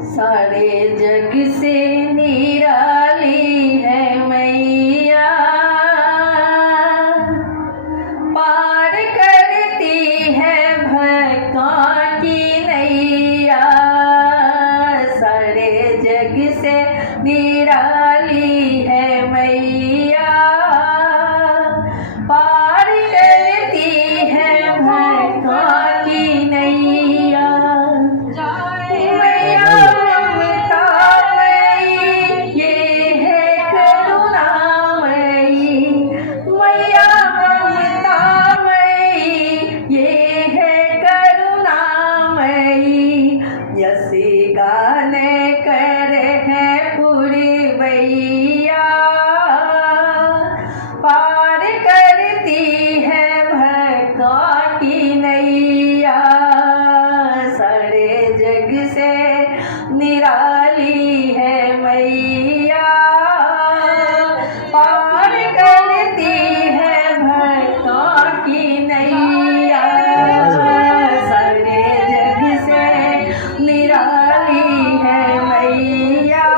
सारे जग से निराली है मैया, पार करती है भक्तों की नैया। सारे जग से निराली है मैया, पार करती है भक्तों की नैया। यसी गाने करे हैं पूरी भैया, पार करती है भक्तों की नैया। सारे जग से निराली है मैया, पार करती है भक्तों की नैया। सारे जग से निराली है मैया,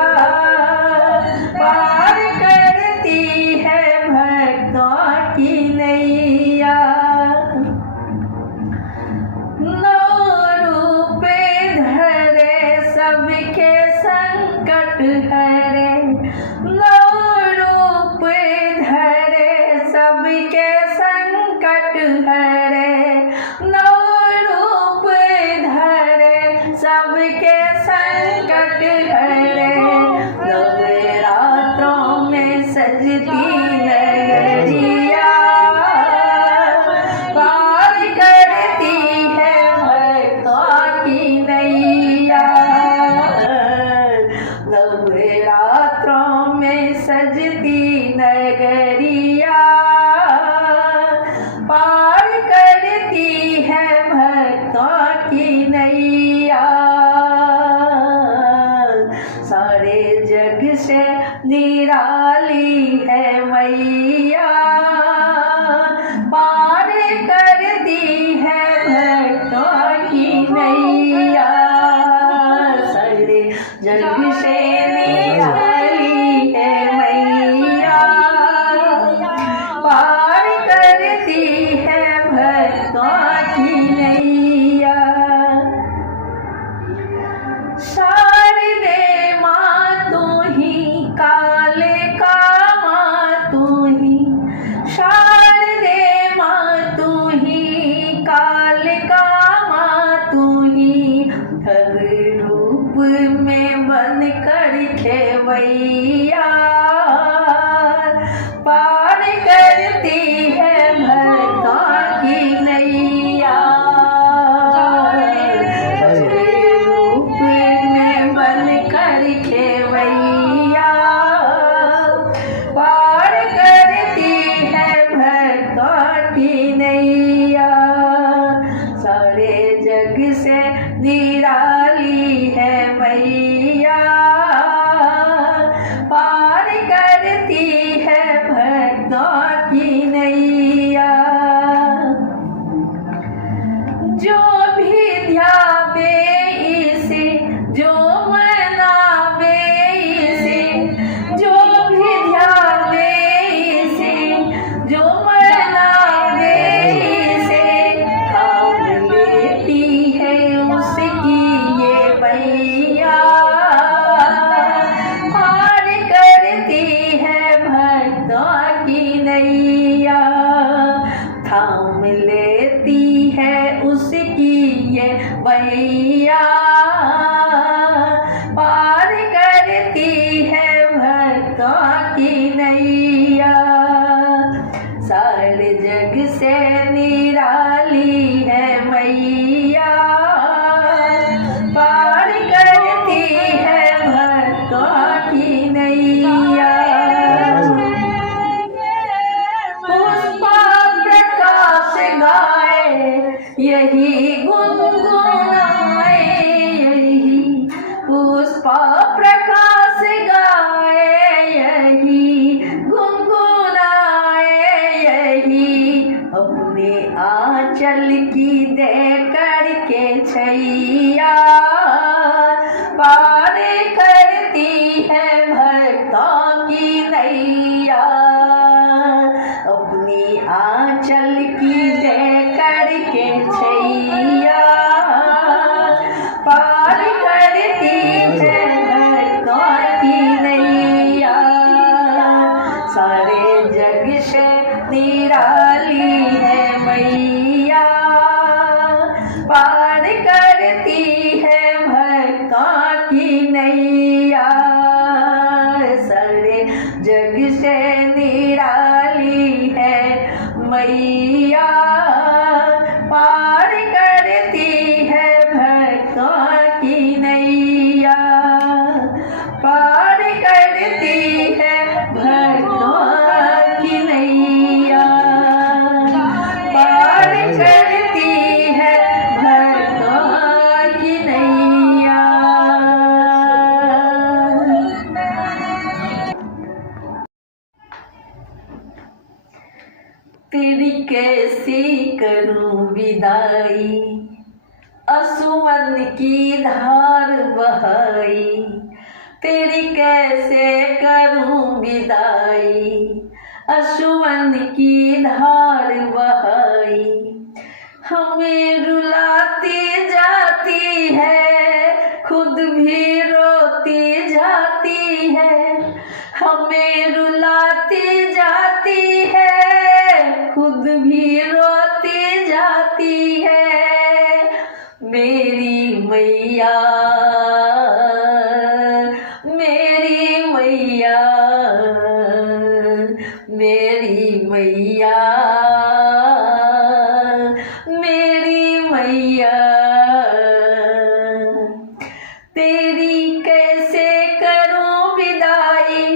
पार करती है भक्तों की नैया। नौ रूप धरे सबके संकट हरे, नौ रूप धरे सबके संकट हरे, नौ रूप धरे सबके संकट हरे। नवरात्रों में सजती नगरिया, पार करती है भक्तों की नैया। नवरात्रों में सजती नगरिया, पार करती है भक्तों की नैया। सारे जग से निराली है मैया, पार करती है भक्तों की नैया। सारे जग से निराली है मैया, पार करती है भक्तों की नैया। शारदे माँ तू ही, काले का माँ तू ही, शारदे माँ तू ही, काले का माँ तू ही। हर रूप में बन कर खेवैया, पार करती है भक्तों की नैया। रूप में बन कर खेवैया, पार करती है भक्तों की नैया। सारे जग से निराली है मैया, पार करती है भक्तों की नैया। जो भी ध्यावे इसे, जो मनावे इसे, जो भी ध्यावे इसे, जो मनावे इसे, थाम लेती है उसकी ये मैया, पार करती है भक्तों की नैया। थाम लेती है उसकी ये मैया, पार करती है भक्तों की नैया। सारे जग से निराली है मैया, पार करती है भक्तों की नैया। पुष्पा प्रकाश गाए यही गुनगुनाए, यही पुष्पा प्रकाश गाए यही गुनगुनाए, यही अपने आंचल की दे करके छैया। करती है भक्तों की नैया, सारे जग से निराली है मैया, पार करती है भक्तों की नैया, पार करती है भक्तों की नैया, पार करती है भक्तों की नैया। तेरी कैसी करूं विदाई, असुवन की धार बहाई, तेरी कैसे करूं विदाई, असुवन की धार बहाई, हमें रुलाती जाती है खुद भी रोती जाती है, हमें रुलाती जाती है खुद भी रोती जाती है, मेरी मैया, मेरी मैया, मेरी मैया, मेरी मैया। तेरी कैसे करूं विदाई,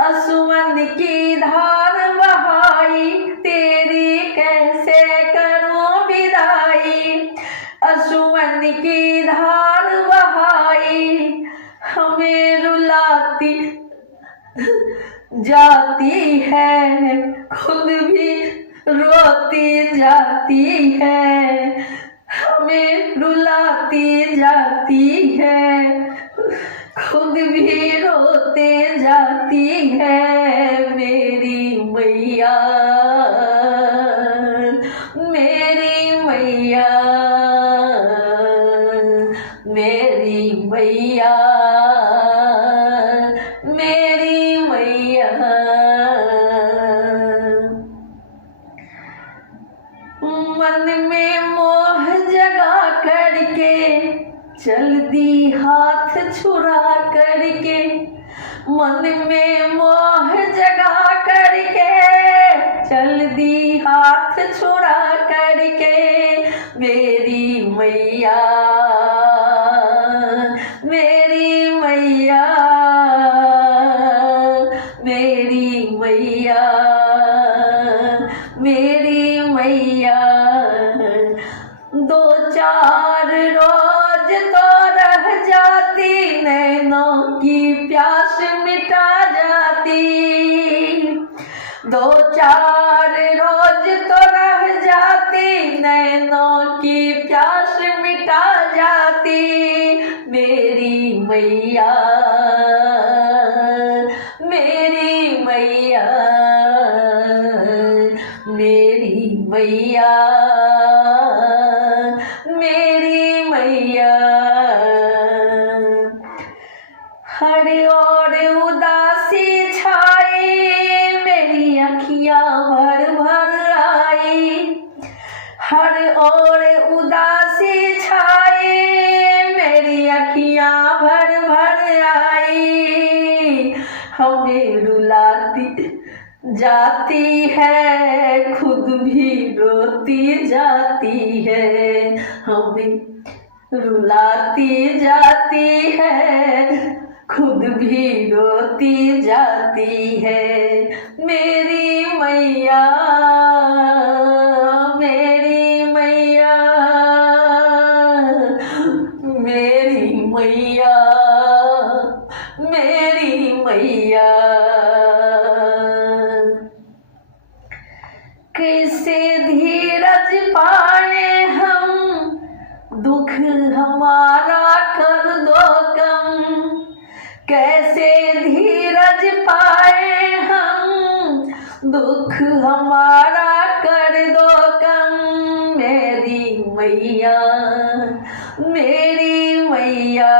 असुवन की धार बहाई, तेरी कैसे करूं विदाई, असुवन की धार बहाई, हमें रुलाती जाती है खुद भी रोती जाती है, हमें रुलाती जाती है खुद भी रोते जाती है, मेरी मैया, मेरी मैया, मेरी मैया, मेरी मैया। मन में मोह जगा करके चल दी हाथ छुरा करके, मन में मोह जगा करके चल दी हाथ छुरा करके, मेरी मैया, मेरी मैया, मेरी मैया, मेरी मैया। दो चार रोज तो रह जाती, नैनों की प्यास मिटा जाती, दो चार रोज तो रह जाती, नैनों की प्यास मिटा जाती, मेरी मैया, मेरी मैया, मेरी मैया, मेरी मैया। हर ओर उदासी छाई, मेरी अखियां भर भर आई, हर ओर उदासी छाई, मेरी अखियां भर भर आई, हमें रुलाती जाती है खुद भी रोती जाती है, हमें रुलाती जाती है खुद भी रोती जाती है, मेरी मैया, मेरी मैया, मेरी मैया, मेरी मैया। कैसे धीरज पाए हम, दुख हमारा कर दो कम, कैसे धीरज पाए हम, दुख हमारा कर दो कम, मेरी मैया, मेरी मैया,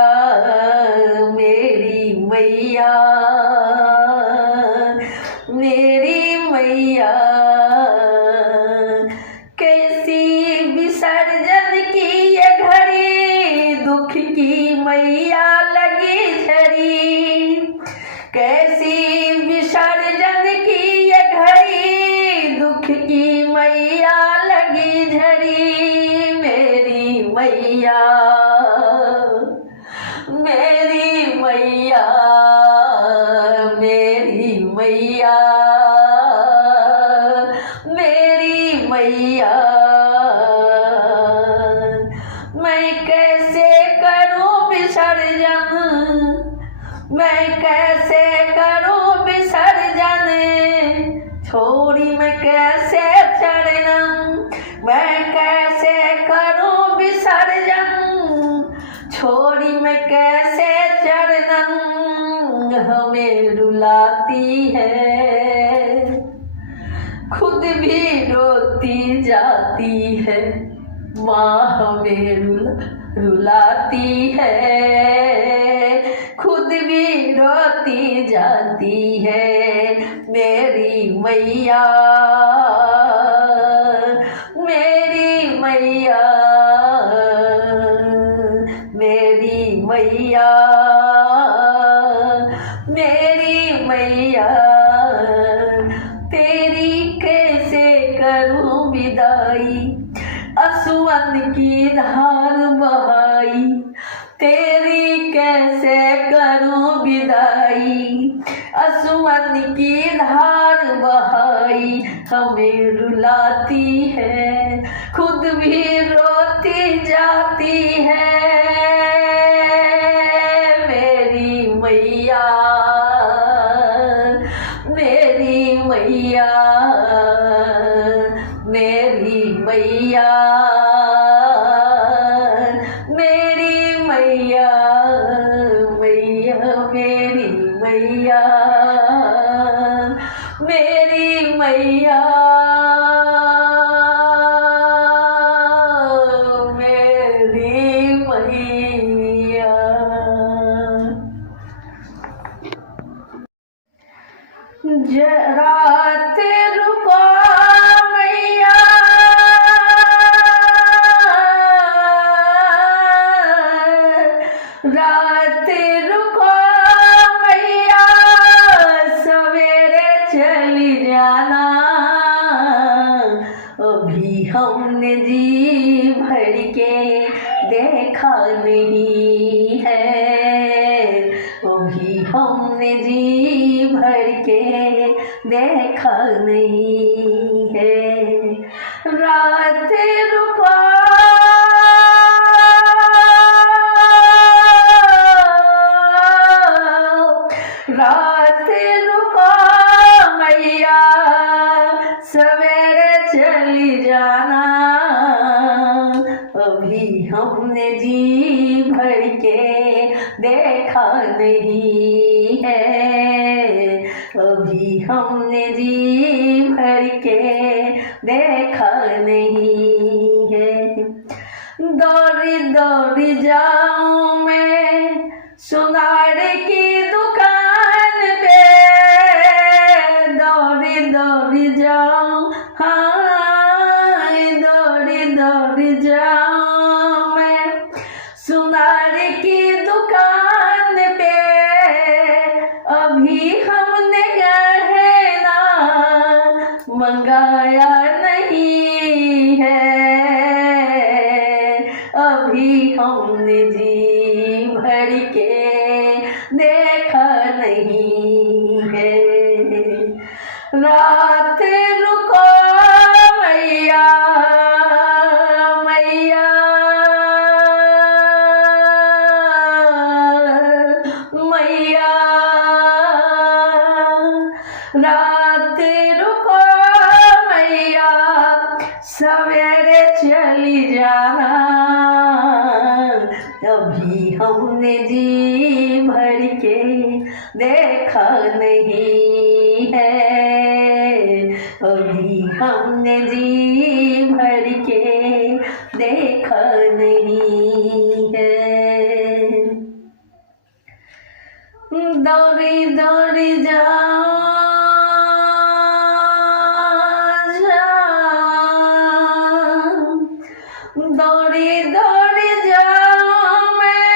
मेरी मैया, मेरी मैया। कैसी विसर्जन की ये घड़ी, की मैया लगी झड़ी, कैसी विसर्जन की ये घड़ी, दुख की मैया लगी झड़ी। मेरी मैया, मेरी मैया, मेरी मैया, मेरी मैया। मैं कैसे करूं विसर्जन, मैं कैसे करूं विसर्जन, छोड़ी मैं कैसे चरणम, मैं कैसे करूं विसर्जन, छोड़ी मैं कैसे चरणम। हमें रुलाती है, खुद भी रोती जाती है, माँ हमें रुलाती है, खुद भी रोती जाती है। मेरी मैया, मेरी मैया, मेरी मैया, मेरी मैया। तेरी कैसे करूं विदाई, असुवन की धार बहाई, तेरी कैसे करूं विदाई, असुवन की धार बहाई। हमें रुलाती है, खुद भी रोती जाती है। मेरी मैया, मेरी मैया, मेरी मैया, मेरी मैया, मैया मेरी मैया, मेरी मैया, मेरी मैया। रात रुको मैया, रात रुको मैया, सवेरे चली जाना। अभी हमने जी भर के देखा नहीं है, अभी हमने जी भर के देखा नहीं है। रात रुको रात रुको मैया, सवेरे चली जाना। अभी हमने जी भर के देखा नहीं है, अभी हमने जी भर के देखा नहीं है। दौड़ी दौड़ी जाऊं मैं सुनार की दुकान पे, दौड़ी दौड़ी जाऊं, हाँ दौड़ी दौड़ी जाऊं मैं सुनार की दुकान पे। अभी हमने गहना मंगाया नहीं है, अभी हमने जी भर के देखा नहीं है। रात रुको मैया, मैया, मैया, रात रुको मैया, सवेरे चली जाना। अभी हमने जी भर के देखा नहीं है, अभी हमने जी भर के देखा नहीं है। दौड़ी दौड़ी जाओ दौड़ी दौड़ी जाऊं मैं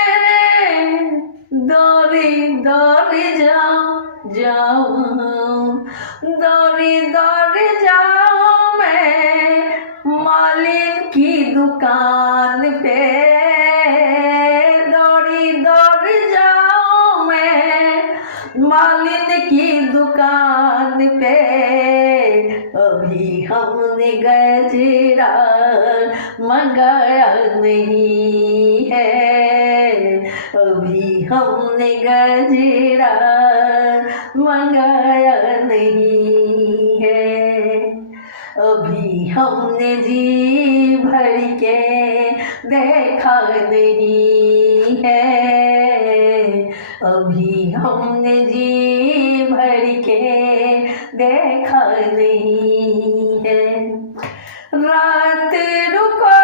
मालिन की दुकान पे अभी हमने गजरा मंगाया नहीं है, अभी हमने गजरा मंगाया नहीं है, अभी हमने जी भर के देखा नहीं है, अभी हमने जी भर के देखा नहीं है। रात रुको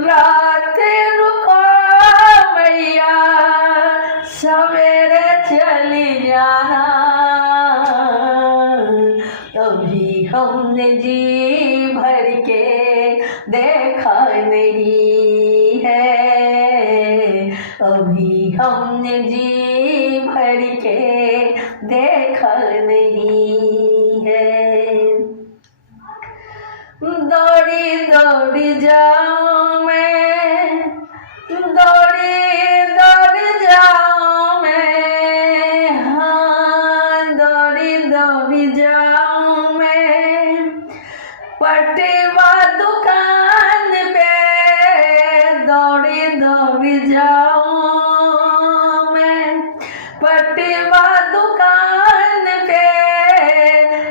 रात रुको मैया, सवेरे चली जाना, अभी हमने जी भर के देखा नहीं है, अभी हमने जी भर के देखा नहीं है। दौड़ी दौड़ी जाऊं मैं, दौड़ी दौड़ी जाऊं मैं, हाँ दौड़ी दौड़ी जाऊं मैं, पटवा दुकान पे दौड़ी दौड़ी जाऊं मैं, पटवा दुकान पे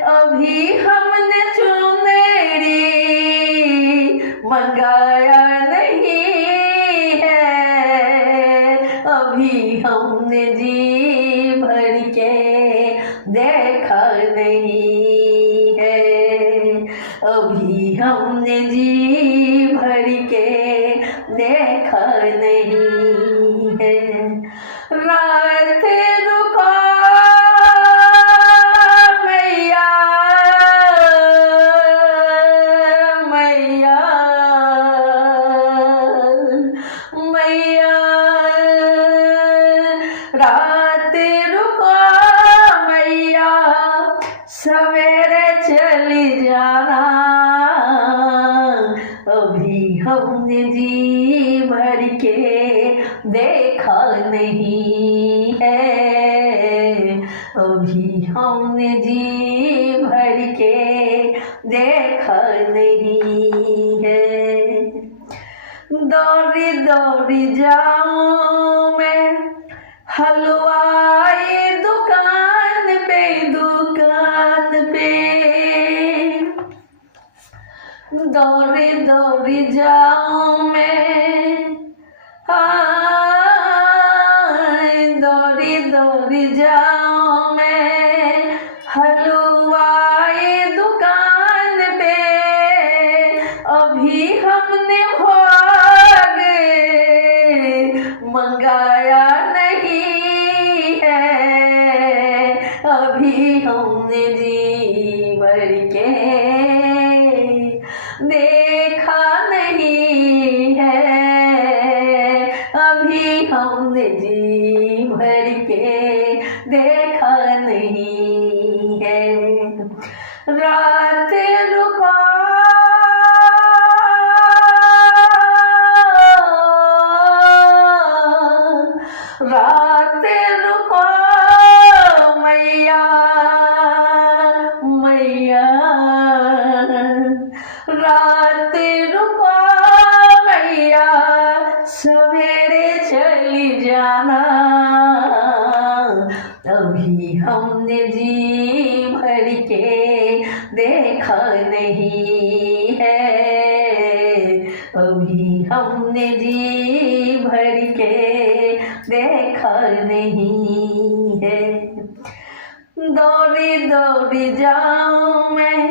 अभी हमने चुनरी मंगाया नहीं है, अभी हमने जी भर के देखा नहीं है, अभी हमने जी भर के देखा नहीं है। रात रुको मैया, मैया, मैया, रात रुको मैया, सवेरे चली जाना, अभी हमने जी भर के देखा नहीं है, अभी हमने जी भर के देखा नहीं है। दौड़ी दौड़ी जाऊं मैं हलवाई दुकान पे, दुकान पे दौड़ी दौड़ी जाऊं मैं, दौड़ी दौड़ी जाऊं मैं हलवाई दुकान पे, अभी हमने भोग मंगाया नहीं है, अभी हमने जी भर के देखा नहीं है, अभी हमने जी भर के देखा नहीं है। रात रुको रात रुको मैया, मैया, रात रुको मैया, सवेरे चली जाना, अभी हमने जी भर के देखा नहीं है, अभी हमने जी भर के देखा नहीं है। दौड़ी दौड़ी जाऊं मैं,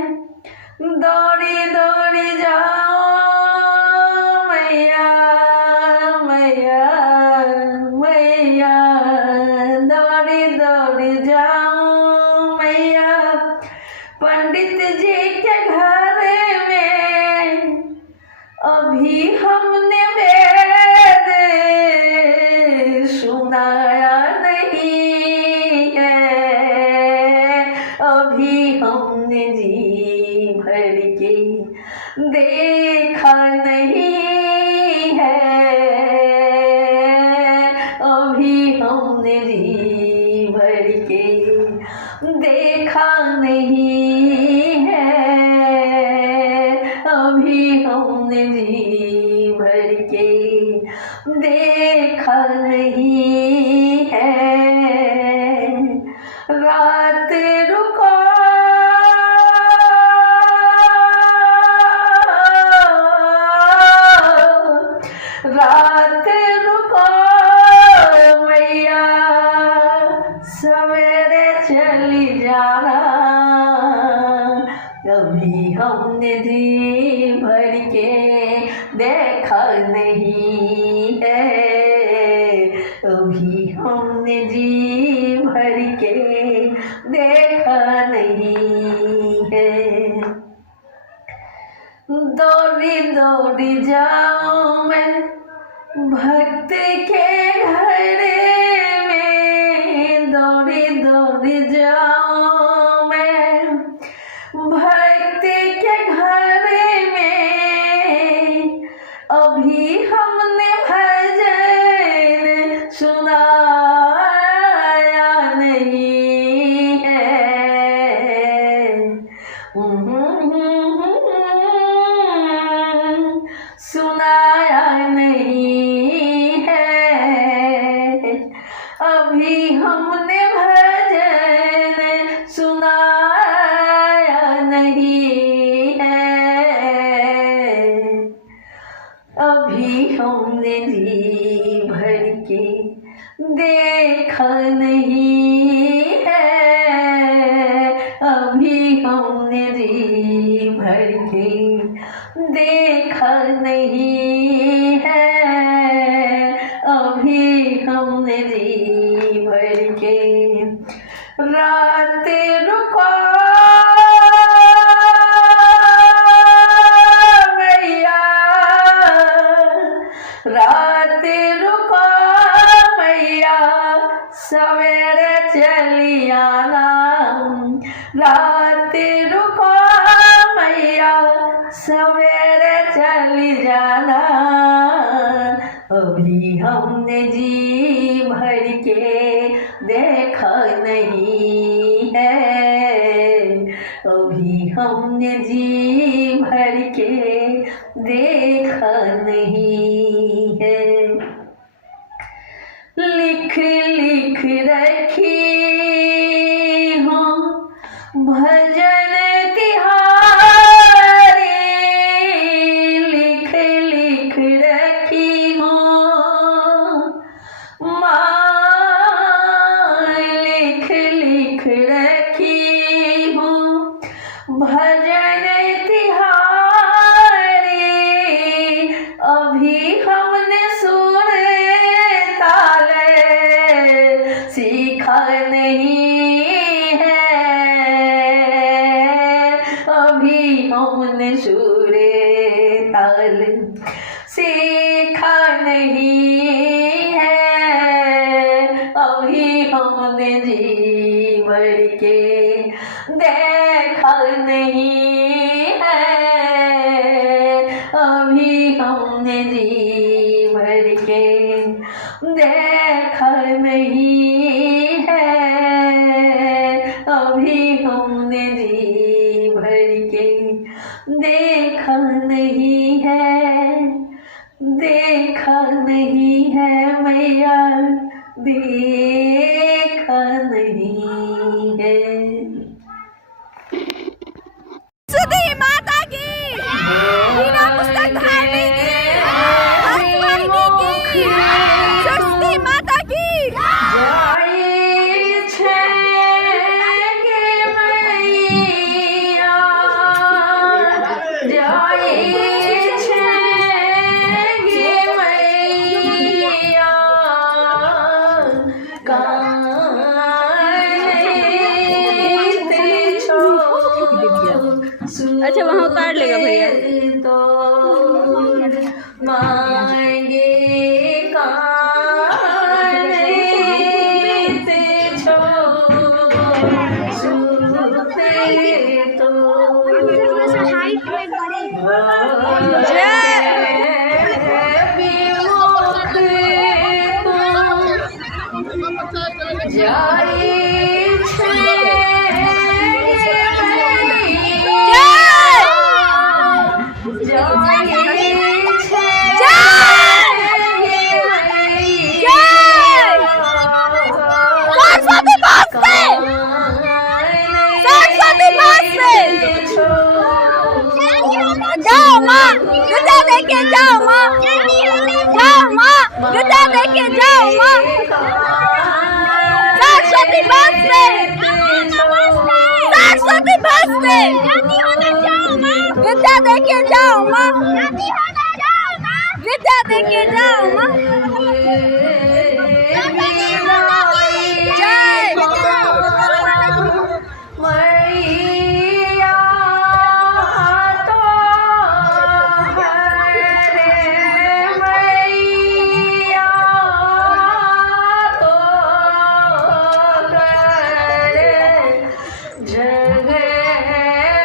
दौड़ी दौड़ी जाऊं मैया, मैया, मैया, दौड़ी दौड़ी जाऊं मैया, पंडित जी के घर में अभी हमने वेद सुनाया नहीं है, अभी हमने जी भर के देखा नहीं देखा नहीं है। रात रुको रात रुको मैया, सवेरे चली जाना। कभी हमने जी भर के देखा नहीं है। कभी हमने जी भर के देखा नहीं है। दौड़ी दौड़ी जाऊं मैं भक्त के घर में, दौड़ी दौड़ी जाऊं मैं भक्त के घर में। अभी हमने भजन सुनाया नहीं है। सुनाया नहीं है। अभी हमने भजन सुनाया नहीं है। अभी हमने जी भर के देखा नहीं है। अभी हमने जी भर के देखा नहीं है। अभी हमने जी भर के। रात रुको मैया, रात रुको मैया, सवेरे चली आना। रात रुको मैया, सवेरे चली जाना। अभी हमने जी भर के देखा नहीं है। अभी हमने जी भर के देखा नहीं है। लिख लिख रखी हूँ भजन तिहारी, लिख लिख रखी हूँ माँ, लिख लिख रखी हूँ भजन तिहारी। अभी हमने सुर ताले सीखा नहीं है। अभी हमने सुर ताल सीखा नहीं है। अभी हमने जी भर के देखा नहीं है। अभी हमने जी भर के देखा नहीं है। अभी हमने जी भर के देखा नहीं है। देखा नहीं है मैया, देखा नहीं है। सुधी माता की, हीरा पुस्तक धारणी की, हंसवाहिनी की, सरस्वती माता की। अच्छा वहाँ उतार लेगा भैया। मांगे देके जाओ माँ, जाओ माँ, विद्या देके जाओ माँ। सरस्वती बसते, सरस्वती बसते, विद्या देके जाओ माँ, विद्या देके जाओ माँ। जय मैया तो हरे मैया तो करे जग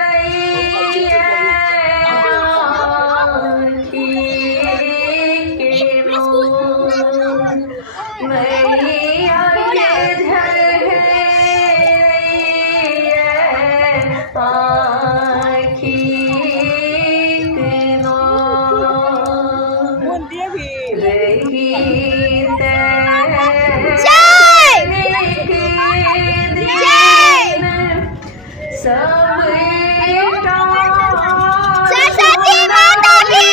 रैया की मैया के झग आखी नो रही सब सरस्वती माता की,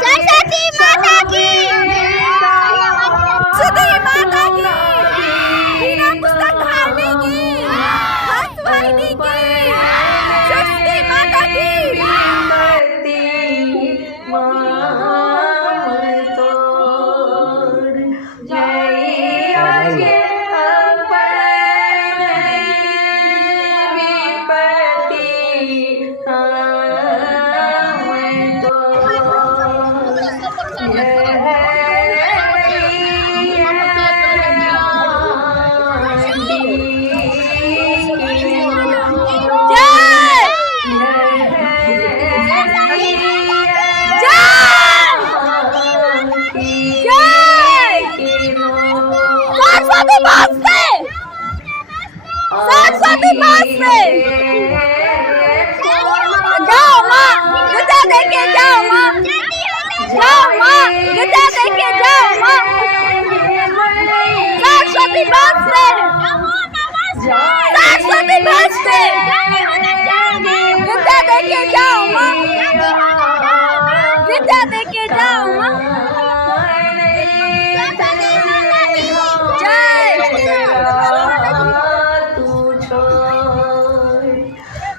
सरस्वती माता की, सरस्वती माता की, बिना पुस्तक धारने की, हाथ वाहिनी की, सरस्वती माता की। सरस्वती बसते, सरस्वती बसते, जाओ माँ, विद्या देके जाओ माँ, जाओ माँ, विद्या देके जाओ माँ। सरस्वती बसते, सरस्वती बसते, विद्या देके जाओ माँ, विद्या देके जाओ माँ।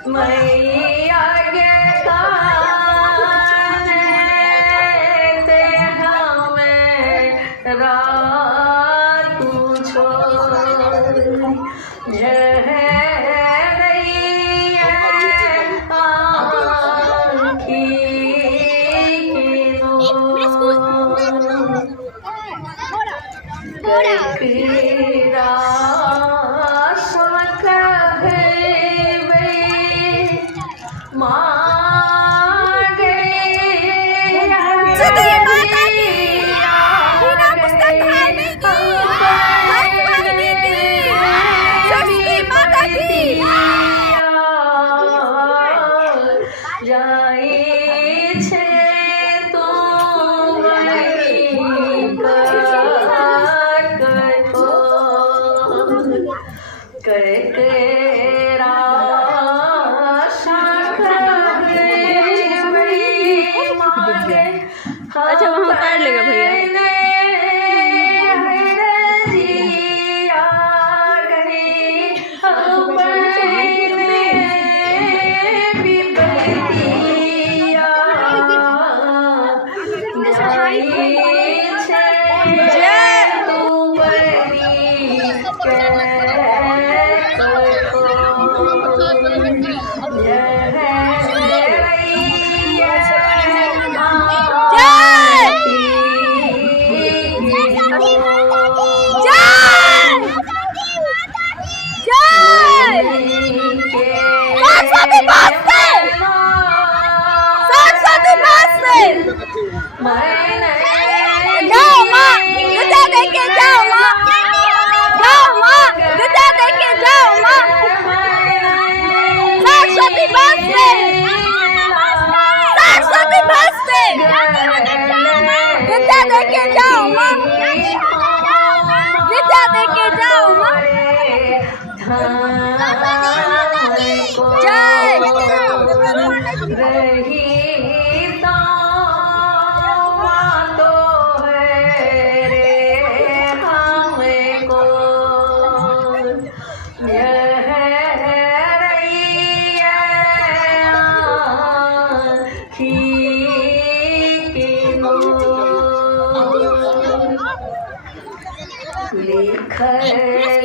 मैया के ताने ते हमें रात छोड़ जहरैया आँखी ककरा शौक भइबे मांगे सरस्वती माता की, बिना पुस्तक धारने की, हाथ वाहिनी की, सरस्वती माता की। जाई छे तो ककरा अच्छा वहाँ उतार लेगा भैया। सरस्वती बसते, सरस्वती बसते, जाओ माँ, विद्या देके जाओ माँ, जाओ माँ, विद्या देके जाओ माँ। सरस्वती बसते, सरस्वती बसते, विद्या देके जाओ माँ, विद्या देके जाओ माँ। जय रही तो है रे हमको यह रैया लिखल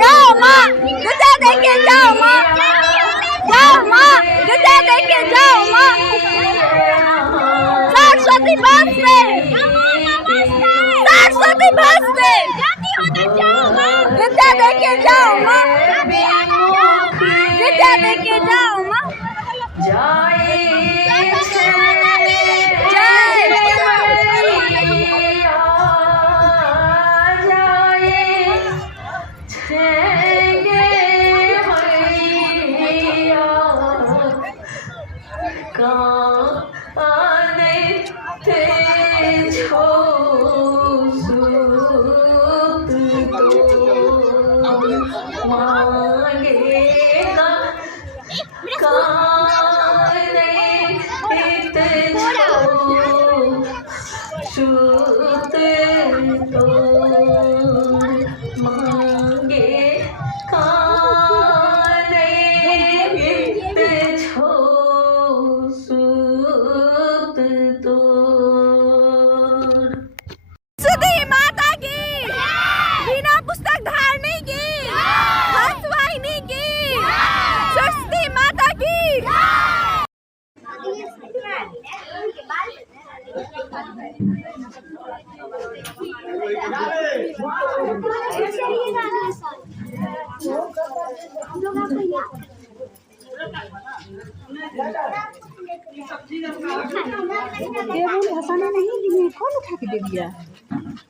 जाओ माँ गजा देके जाओ माँ जाओ माँ गजा देके जाओ माँ सरस्वती बस से सरस्वती बस से गजा देके जाओ माँ गजा देके जाओ माँ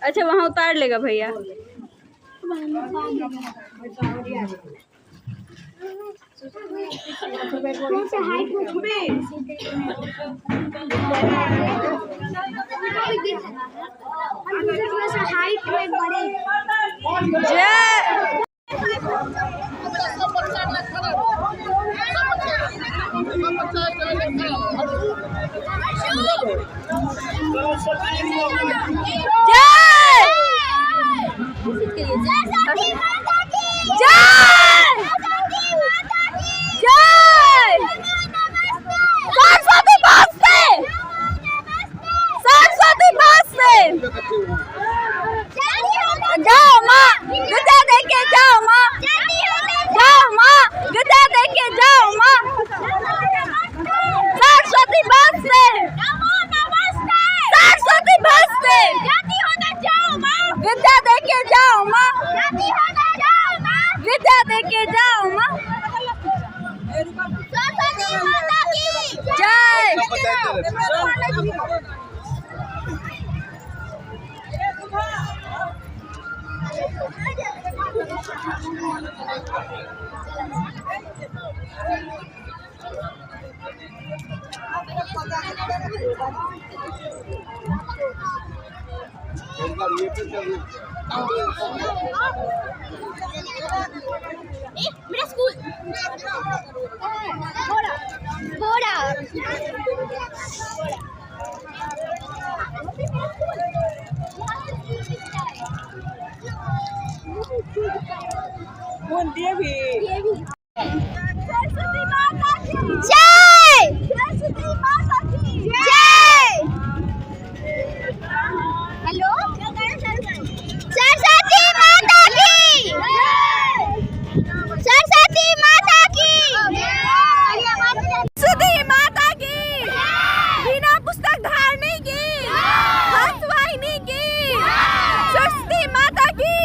अच्छा वहाँ उतार लेगा भैया। जाओ माँ गजा देके जाओ माँ जाओ माँ गजा देके जाओ माँ सरस्वती बस से सरस्वती बस से गजा देके जाओ माँ गजा देके जाओ माँ जय मेरा स्कूल घोड़ा सरस्वती माता की जय सरस्वती माता की जय हेलो सरस्वती माता की सरस्वती माता की सरस्वती माता की बिना पुस्तक धारने की हंसवाहिनी की सरस्वती माता की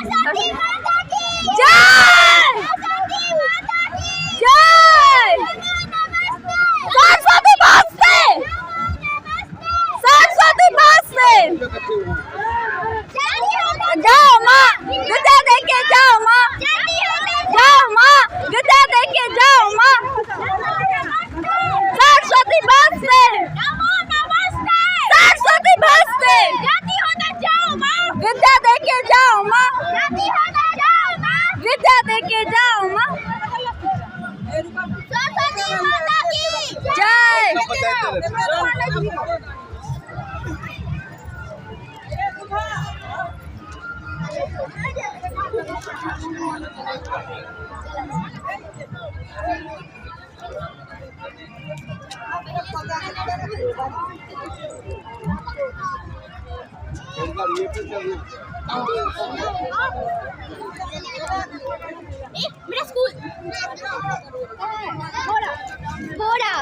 सरस्वती माता की जय जय सरस्वती भाषते सरस्वती भाषते जाओ माँ विद्या देके जाओ माँ जाओ माँ विद्या देके जाओ माँ सरस्वती भाषते सरस्वती भाषते विद्या देके जाओ माँ विद्या देके जाओ माँ सरस्वती माता की जय मेरा स्कूल घोड़ा